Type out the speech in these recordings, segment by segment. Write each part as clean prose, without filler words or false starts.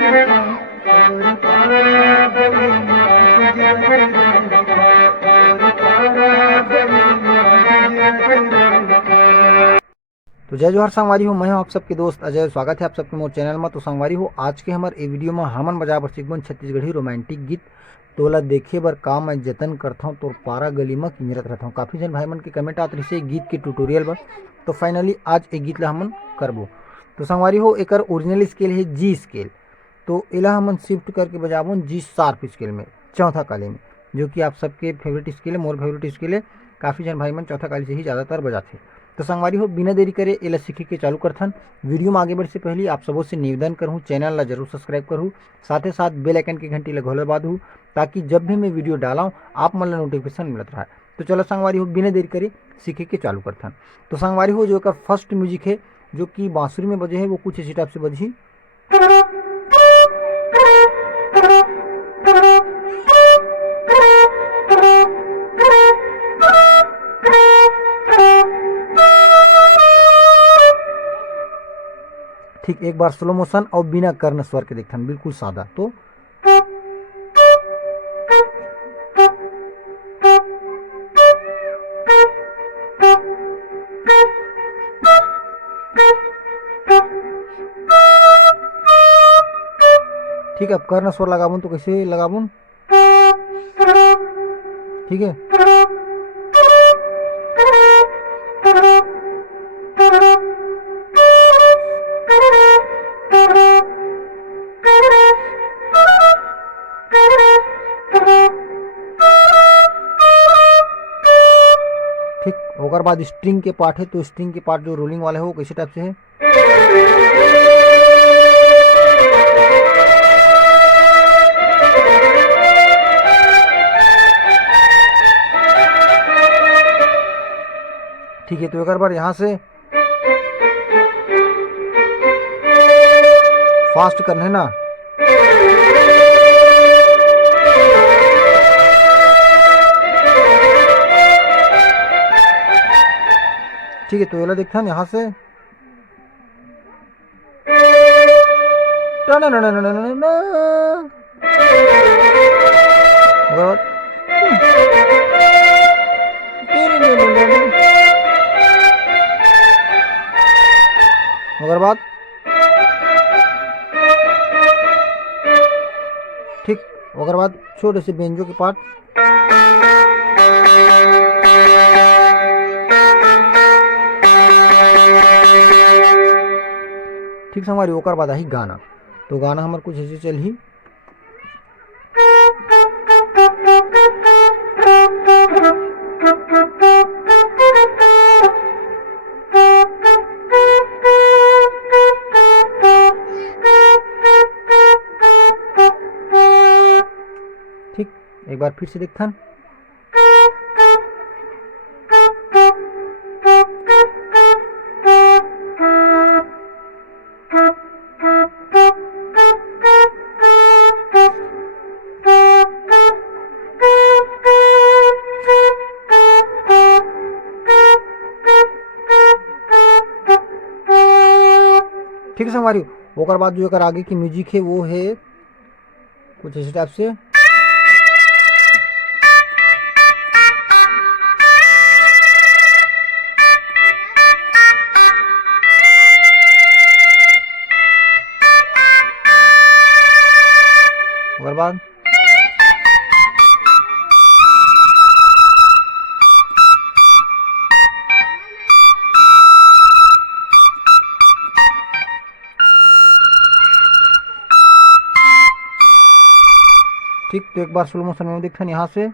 तो जय जोहर संगवारी हो, मैं हूं आप सबके दोस्त अजय। स्वागत है आप सबके मोर चैनल में। तो संगवारी हो, आज के हमारे वीडियो में हमन बजा बर सीखबन छत्तीसगढ़ी रोमांटिक गीत तोला देखे बर का मैं जतन करता हूँ तोर पारा गली में किंजरत रहता हूँ। काफ़ी जन भाई मन के कमेंट आते रही गीत के ट्यूटोरियल पर, तो फाइनली आज एक गीत ला हमन करबो। तो संगवारी हो, एक ओरिजिनल स्केल है जी स्केल, तो एला हमन शिफ्ट करके बजाबो जी शार्प स्केल में, चौथा काले में, जो कि आप सबके फेवरेट स्केल है, मोर फेवरेट स्केल है। काफ़ी जन भाई मन चौथा काले से ही ज़्यादातर बजाते। तो संगवारी हो, बिना देरी करे एला सीखे के चालू करथन। वीडियो में आगे बढ़े से पहले आप सबों से निवेदन करूँ, चैनल ला जरूर सब्सक्राइब करूँ, साथ ही साथ बेल आइकन की घंटी ला घोल दबा दूँ, ताकि जब भी मैं वीडियो डालाऊँ आप मन ला नोटिफिकेशन मिलत रहा। तो चलो संगवारी हो, बिना देरी करे सीखे के चालू करथन। तो संगवारी हो, जो एक फर्स्ट म्यूजिक है जो कि बांसुरी में बजे है, वो कुछ इसी टाइप से बजी। ठीक एक बार स्लो मोशन और बिना कर्ण स्वर के देखथन, बिल्कुल सादा। तो ठीक है, अब कर्ण स्वर लगाबून तो कैसे लगाबून, ठीक है। ठीक ओकर बाद स्ट्रिंग के पार्ट है, तो स्ट्रिंग के पार्ट जो रोलिंग वाला है वो कैसे टाइप से है। ठीक है, तो एक बार यहाँ से फास्ट करना है ना। ठीक है, तो ये देखता यहाँ से मगर बाद ठीक ओकर बाद छोटे से बेंजो के पार्ट, ठीक से हमारी ओकर बाद आई गाना। तो गाना हमारे कुछ ऐसे चल ही। ठीक एक बार फिर से देखथन। ठीक है संगवारी, ओकर बाद जो एक आगे की म्यूजिक है वो है कुछ इस टाइप से। ओकर बाद ठीक, तो एक बार स्लो मोशन में देखते हैं यहाँ से।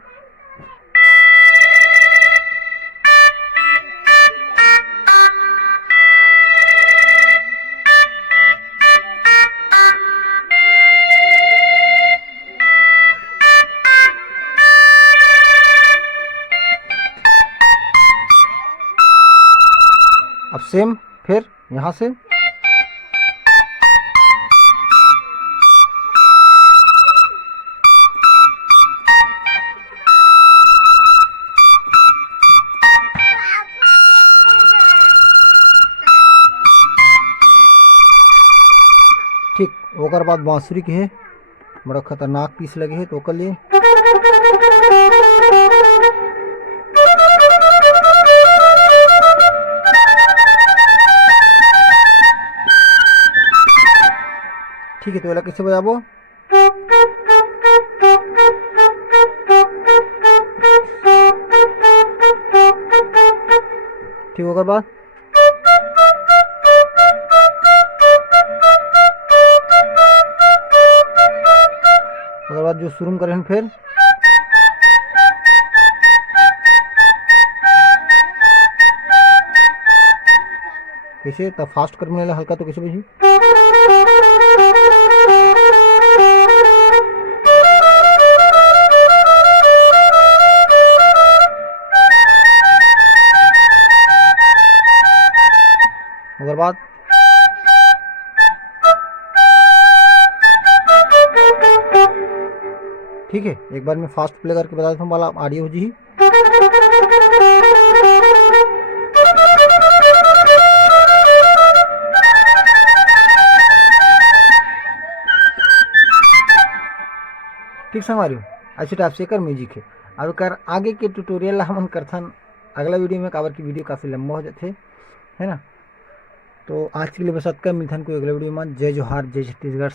अब सेम फिर यहाँ से ठीक ओकर बाद बांसुरी के है बड़ा खतरनाक पीस लगे है तो ओकर लिए ठीक है। तो वाला कैसे बजाबो, ठीक ओकर बाद जो शुरू करें फिर कैसे तब फास्ट कर मिलेला हल्का तो कैसे बजी ओकर बाद ठीक है। एक बार मैं फास्ट प्ले करके बता देता हूँ वाला ऑडियो जी। ठीक संगवारी ऐसे टाइप से कर म्यूजिक है और कर आगे के ट्यूटोरियल हम करथन अगला वीडियो में काबर की वीडियो काफ़ी लंबा हो जाते है ना। तो आज के लिए बस अतका मिलथन कोई अगला वीडियो में। जय जोहार, जय छत्तीसगढ़।